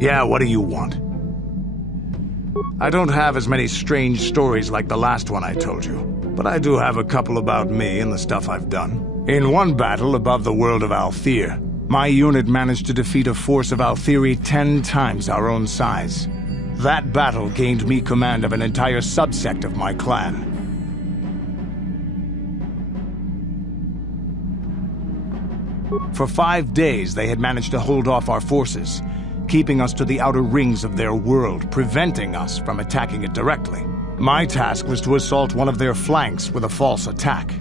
Yeah, what do you want? I don't have as many strange stories like the last one I told you, but I do have a couple about me and the stuff I've done. In one battle above the world of Althir, my unit managed to defeat a force of Althiri 10 times our own size. That battle gained me command of an entire subsect of my clan. For 5 days, they had managed to hold off our forces, keeping us to the outer rings of their world, preventing us from attacking it directly. My task was to assault one of their flanks with a false attack.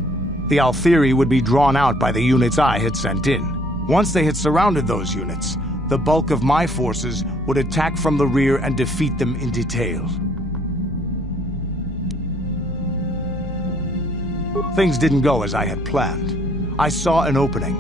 The Althiri would be drawn out by the units I had sent in. Once they had surrounded those units, the bulk of my forces would attack from the rear and defeat them in detail. Things didn't go as I had planned. I saw an opening,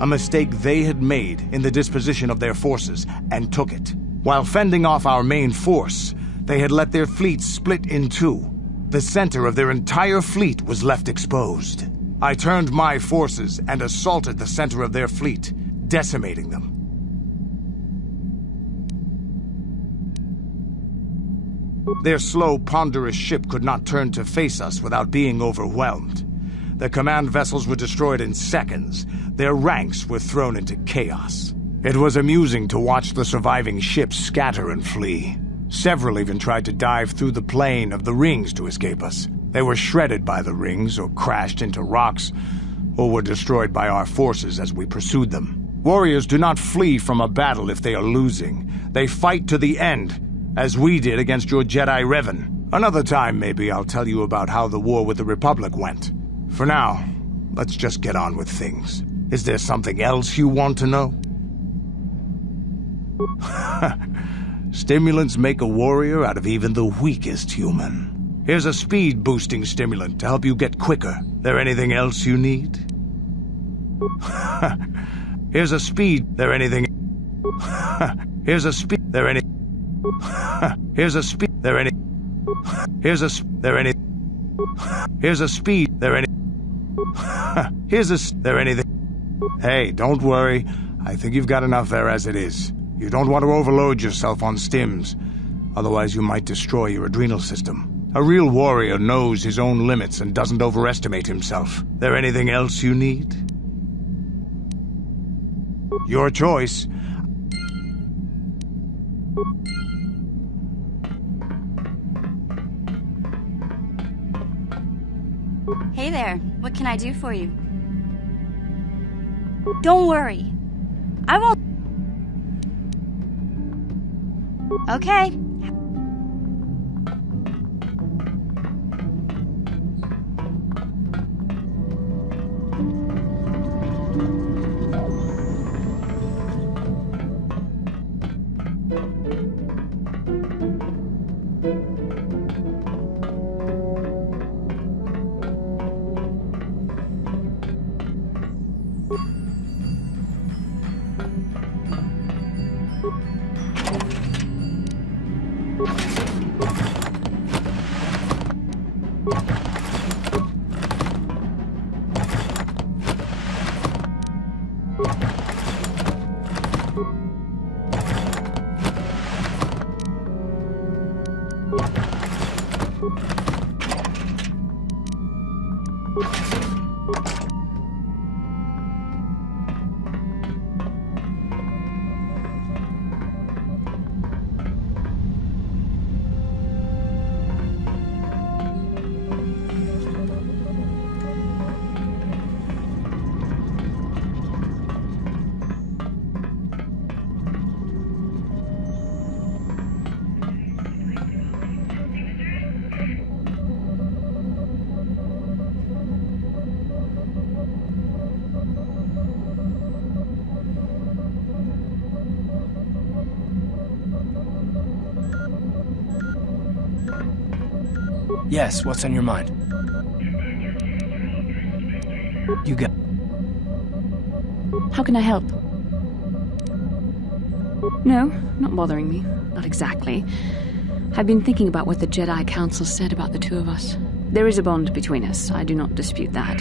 a mistake they had made in the disposition of their forces, and took it. While fending off our main force, they had let their fleet split in two. The center of their entire fleet was left exposed. I turned my forces and assaulted the center of their fleet, decimating them. Their slow, ponderous ship could not turn to face us without being overwhelmed. The command vessels were destroyed in seconds. Their ranks were thrown into chaos. It was amusing to watch the surviving ships scatter and flee. Several even tried to dive through the plane of the rings to escape us. They were shredded by the rings, or crashed into rocks, or were destroyed by our forces as we pursued them. Warriors do not flee from a battle if they are losing. They fight to the end, as we did against your Jedi Revan. Another time, maybe, I'll tell you about how the war with the Republic went. For now, let's just get on with things. Is there something else you want to know? Stimulants make a warrior out of even the weakest human. Here's a speed-boosting stimulant to help you get quicker. There anything else you need? Here's a speed... There anything... Here's a speed... There any... Here's a speed... There any... Here's a... There any... Here's a speed... There any... Here's a... There anything... Hey, don't worry. I think you've got enough there as it is. You don't want to overload yourself on stims. Otherwise you might destroy your adrenal system. A real warrior knows his own limits and doesn't overestimate himself. There anything else you need? Your choice. Hey there, what can I do for you? Don't worry. I won't... Okay. Yes, what's on your mind? You got... How can I help? No, not bothering me. Not exactly. I've been thinking about what the Jedi Council said about the two of us. There is a bond between us. I do not dispute that.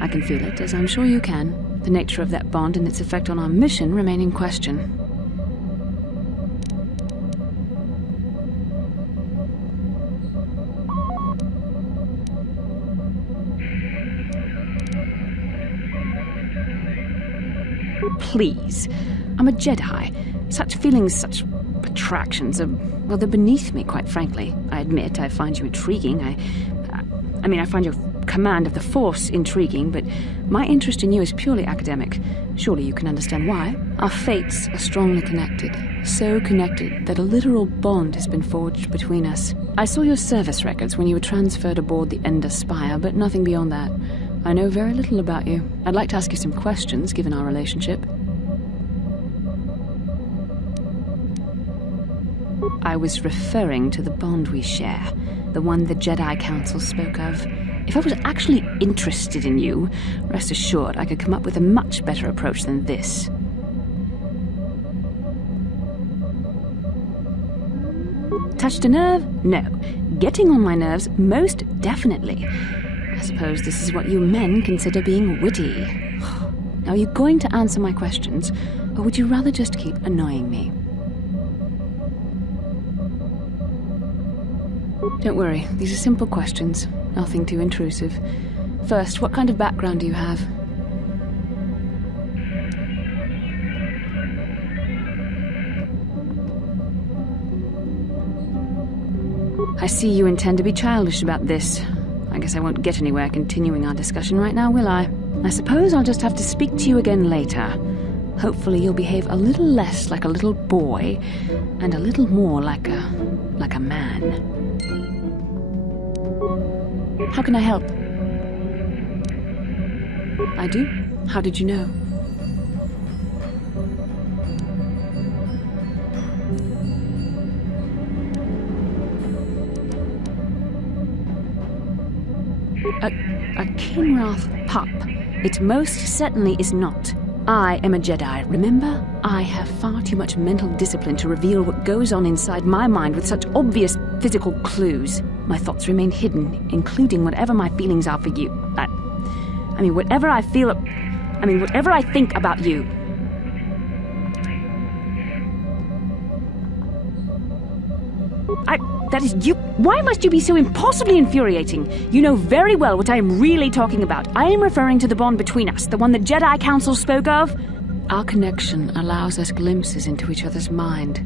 I can feel it, as I'm sure you can. The nature of that bond and its effect on our mission remain in question. please. I'm a Jedi. Such feelings, such attractions are, well, they're beneath me, quite frankly. I admit I find you intriguing. I find your command of the Force intriguing, but my interest in you is purely academic. Surely you can understand why. Our fates are strongly connected. So connected that a literal bond has been forged between us. I saw your service records when you were transferred aboard the Ender Spire, but nothing beyond that. I know very little about you. I'd like to ask you some questions, given our relationship. I was referring to the bond we share, the one the Jedi Council spoke of. If I was actually interested in you, rest assured I could come up with a much better approach than this. Touched a nerve? No. Getting on my nerves? Most definitely. I suppose this is what you men consider being witty. Now, are you going to answer my questions, or would you rather just keep annoying me? Don't worry, these are simple questions. Nothing too intrusive. First, what kind of background do you have? I see you intend to be childish about this. I guess I won't get anywhere continuing our discussion right now, will I? I suppose I'll just have to speak to you again later. Hopefully you'll behave a little less like a little boy and a little more like a man. How can I help? I do? How did you know? A Kinrath pup. It most certainly is not. I am a Jedi, remember? I have far too much mental discipline to reveal what goes on inside my mind with such obvious physical clues. My thoughts remain hidden, including whatever my feelings are for you. Whatever I feel... whatever I think about you. That is you. Why must you be so impossibly infuriating? You know very well what I am really talking about. I am referring to the bond between us, the one the Jedi Council spoke of. Our connection allows us glimpses into each other's mind.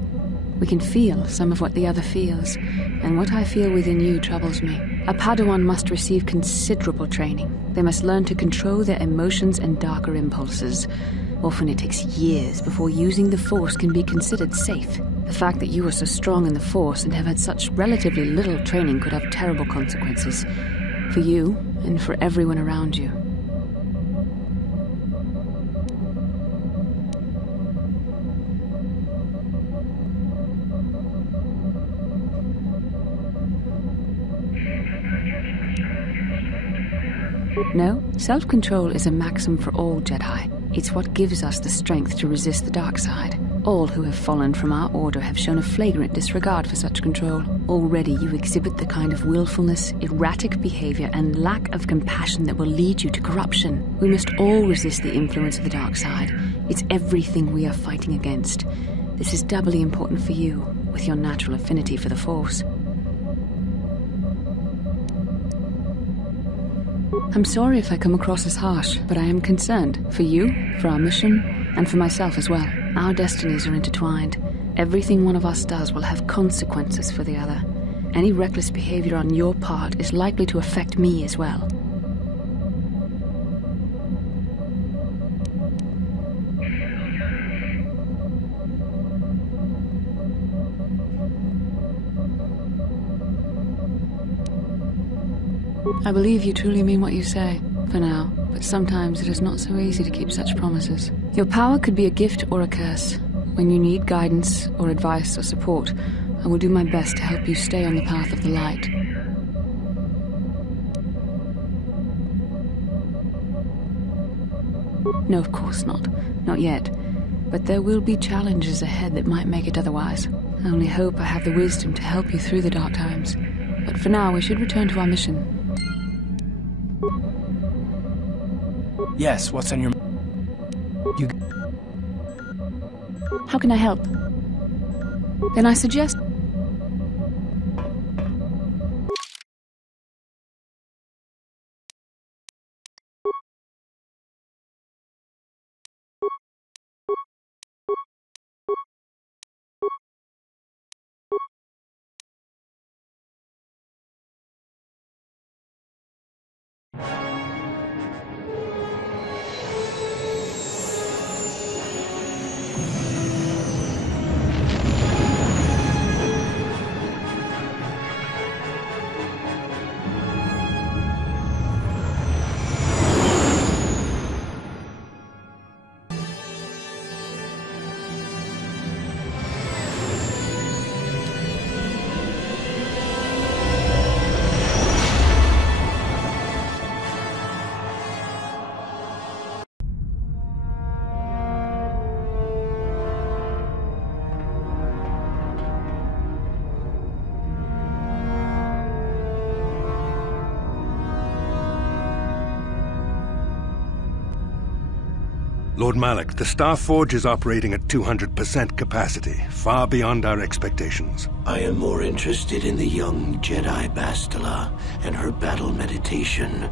We can feel some of what the other feels, and what I feel within you troubles me. A Padawan must receive considerable training. They must learn to control their emotions and darker impulses. Often it takes years before using the Force can be considered safe. The fact that you are so strong in the Force and have had such relatively little training could have terrible consequences. For you, and for everyone around you. No, self-control is a maxim for all Jedi. It's what gives us the strength to resist the dark side. All who have fallen from our order have shown a flagrant disregard for such control. Already you exhibit the kind of willfulness, erratic behavior, and lack of compassion that will lead you to corruption. We must all resist the influence of the dark side. It's everything we are fighting against. This is doubly important for you, with your natural affinity for the Force. I'm sorry if I come across as harsh, but I am concerned for you, for our mission, and for myself as well. Our destinies are intertwined. Everything one of us does will have consequences for the other. Any reckless behavior on your part is likely to affect me as well. I believe you truly mean what you say, for now, but sometimes it is not so easy to keep such promises. Your power could be a gift or a curse. When you need guidance or advice or support, I will do my best to help you stay on the path of the light. No, of course not. Not yet. But there will be challenges ahead that might make it otherwise. I only hope I have the wisdom to help you through the dark times. But for now, we should return to our mission. Yes, what's on your... You... How can I help? Then I suggest... Lord Malak, the Star Forge is operating at 200% capacity, far beyond our expectations. I am more interested in the young Jedi Bastila and her battle meditation.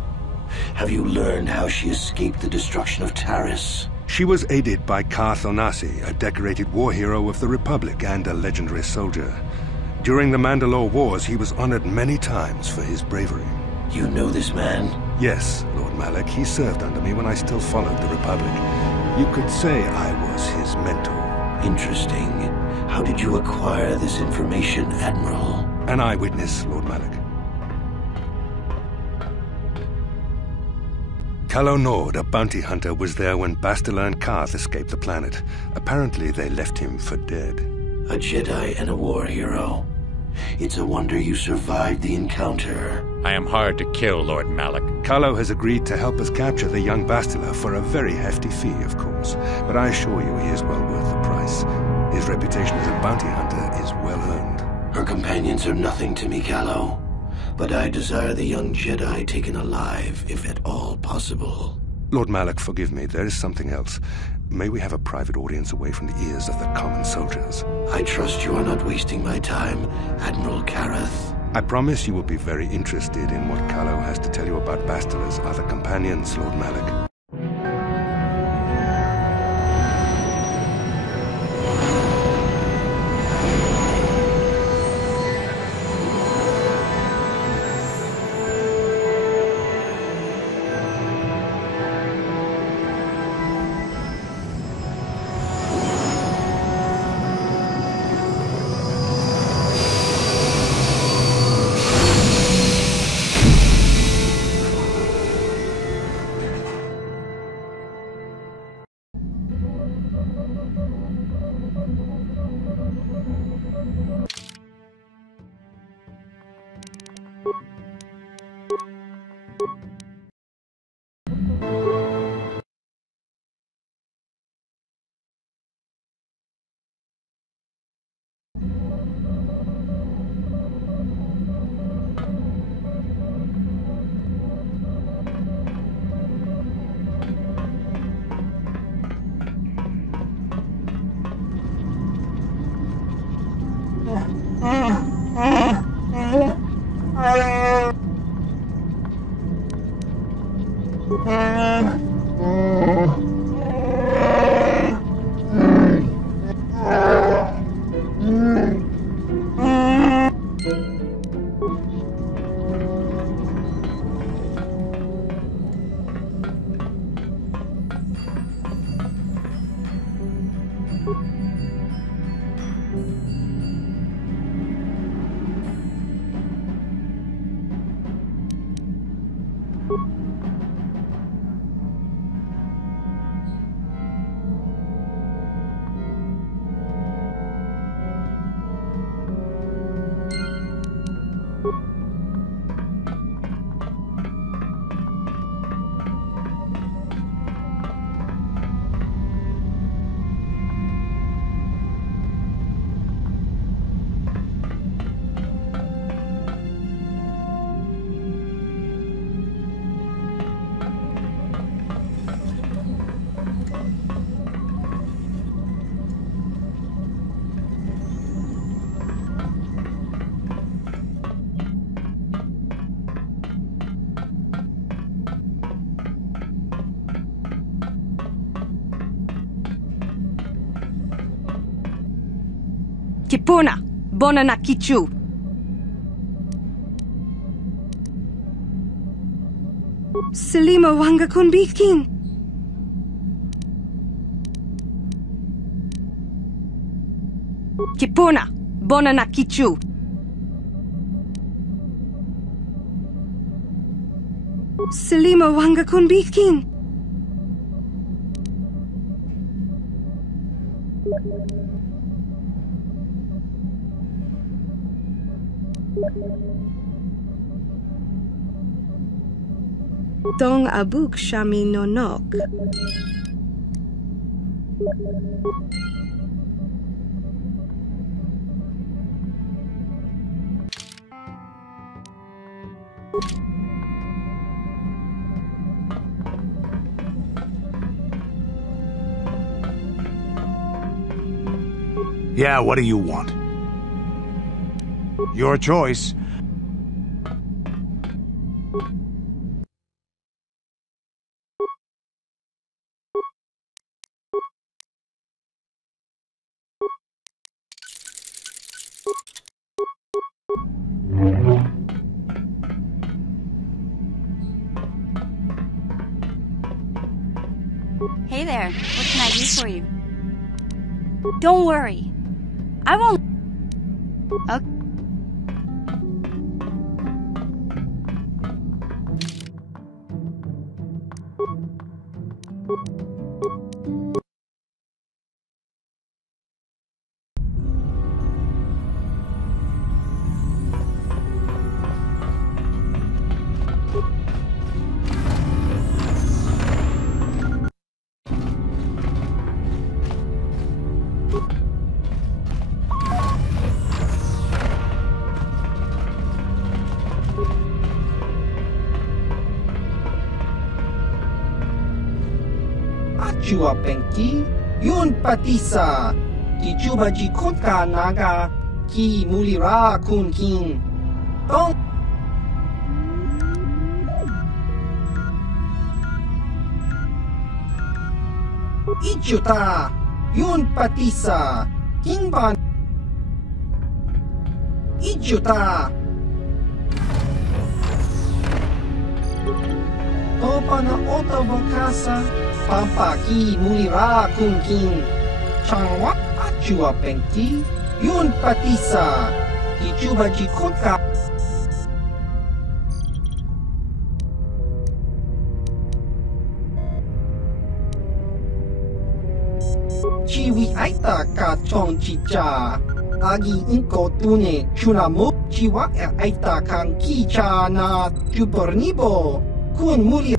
Have you learned how she escaped the destruction of Taris? She was aided by Karth Onasi, a decorated war hero of the Republic and a legendary soldier. During the Mandalore Wars, he was honored many times for his bravery. You know this man? Yes, Lord Malak. He served under me when I still followed the Republic. You could say I was his mentor. Interesting. How did you acquire this information, Admiral? An eyewitness, Lord Malak. Calo Nord, a bounty hunter, was there when Bastila and Karth escaped the planet. Apparently, they left him for dead. A Jedi and a war hero. It's a wonder you survived the encounter. I am hard to kill, Lord Malak. Calo has agreed to help us capture the young Bastila for a very hefty fee, of course. But I assure you he is well worth the price. His reputation as a bounty hunter is well earned. Her companions are nothing to me, Calo. But I desire the young Jedi taken alive, if at all possible. Lord Malak, forgive me. There is something else. May we have a private audience away from the ears of the common soldiers? I trust you are not wasting my time, Admiral Kareth. I promise you will be very interested in what Calo has to tell you about Bastila's other companions, Lord Malak. Kipuna, bona na kichu. Selima wanga kun bikin. Kipuna, bona na kichu. Selima wanga kun bikin. Dong abuk shami nonok. Yeah, what do you want? Your choice. Hey there, what can I do for you? Don't worry. I won't... Okay. Chua Penki, Yun Patisa, Ki Chuba Ji Kutka Naga, Ki Mulira Kun King. Tong Ichuta, Yun Patisa, King Ban Ichuta. Topa na Ota Vakasa. Pampa ki mulira kun king. Changwa achua pengti. Yun patisa. Ki chuba jikotka. Chiwi aita ka chong chicha. Agi inko tune chunamo. Chiwa aita kang kicha na chupornibo. Kun mulira.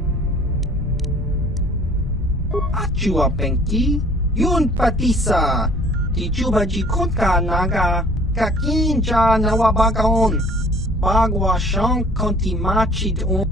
Achua Penki, Yun Patisa, Ti Chuba Jikotka Naga, Kakincha Nawabagaon, Bagwa Shank Conti Machid on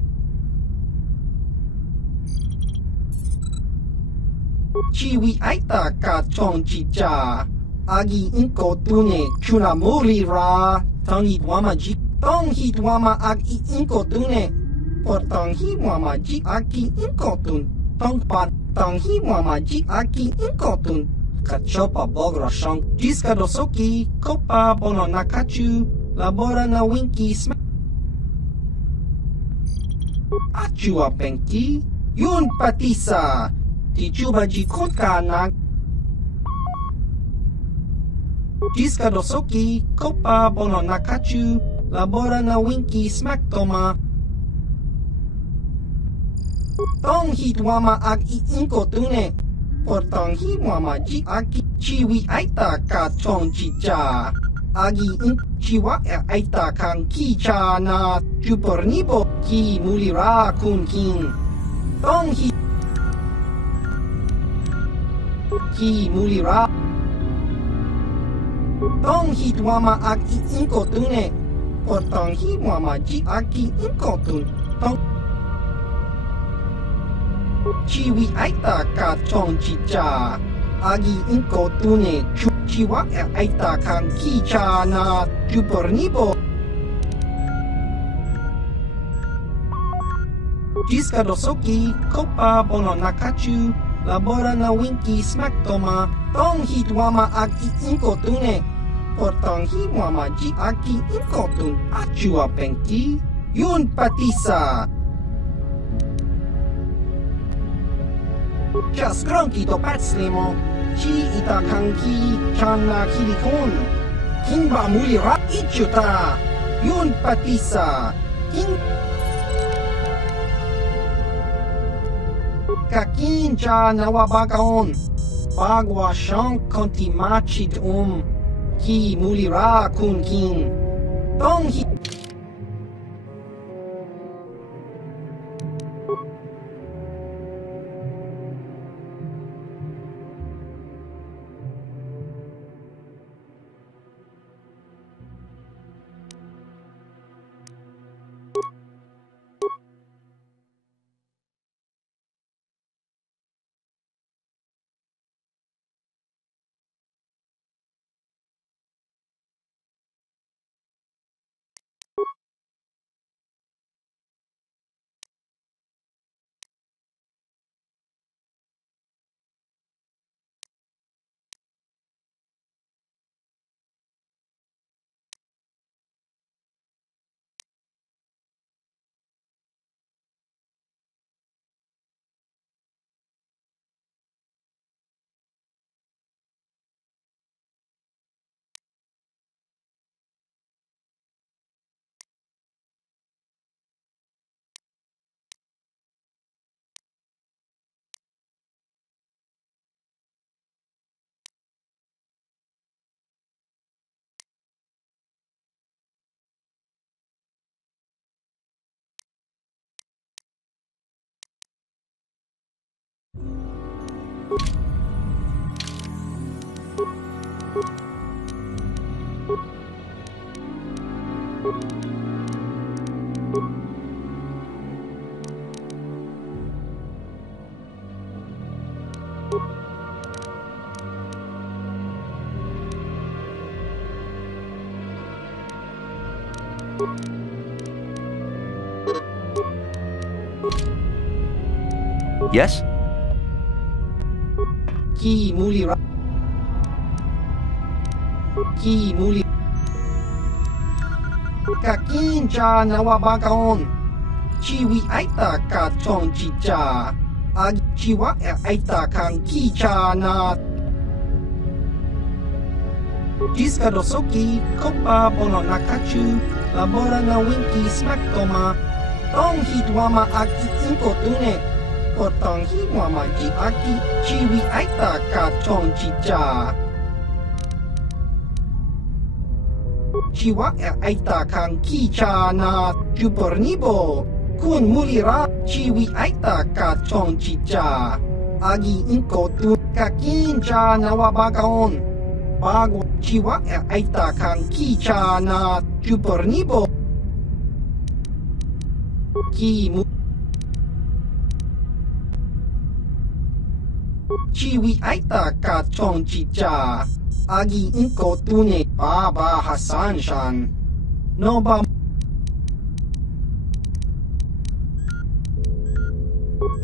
Chiwi Aita Ka Chong Chicha, Agi Inko Tune, Chunamuri Ra, Tangit Wamaji, Tong Hit Wama Agi Inko Tune, Portang Hi Wamaji Aki Inko Tun, Tong Pan. Tang hi mamaji aki inkotun. Kachopa bogra shank. Jiska dosoki. Kopa bono nakachu. Labora na winki sma. Achua penki. Yun patisa. Ti chuba jikotka na. Jiska dosoki. Kopa bono nakachu. Labora na winki smack toma. Tong hit wama ag inko tune. Portang hi wama ji aki chiwi aita ka chong chicha. Agi in chiwa aita kang kicha na chupornibo ki mulira kun king. Tong hit ki mulira. Tong hit wama ag inko tune. Portang hi wama ji aki inko tun. Tong Chiwi aita ka chong chicha. Agi inko tune chiwa aita kang kicha na chupornibo. Jiska dosoki kopa bono nakachu. Labora na winki smack toma. Tong hit wama agi inko tune. Portang hi wama ji aki inko tun. Achua penki. Yun patisa. Kia skronki to patslimo. Ki ita kanki chana kilikon. Kimba muli ra ichuta. Yun patisa. Kakincha nawabakaon. Pagwa shank konti machit Ki muli ra kun kin. Tong hi. Yes? Ki muli ra. Ki muli. Kakincha nawabakaon. Chiwi aita ka chong chicha. Ag chiwa aita kang kicha na. Jiska dosoki kopa bono nakachu. Labora na winki smaktoma. Tong hitwama ag inko tune. Kotong hitwama ji aki chiwi aita ka chong chicha. Chiwa aita kang kicha na jupornibo. Kun mulira chiwi aita ka chong chicha. Agi inko tu kakincha nawabakaon. Bago chiwa aita kang kicha na jupornibo. Ki chiwi aita ka chong chicha. Agi inko tune Baba Hassan Shan. No ba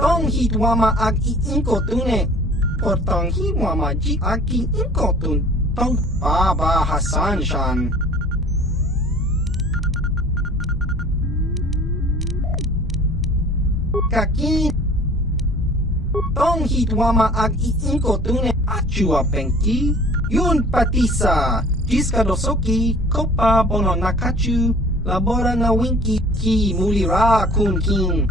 Tong hitwama ag inko tune. Potong hitwama ji agi inko tun. Tong Baba Hassan Shan. Kaki Tong hitwama ag inko tune achua penki. Yun patisa, jiska dosoki, kopa bono nakachu, labora na winki ki mulira kun kin.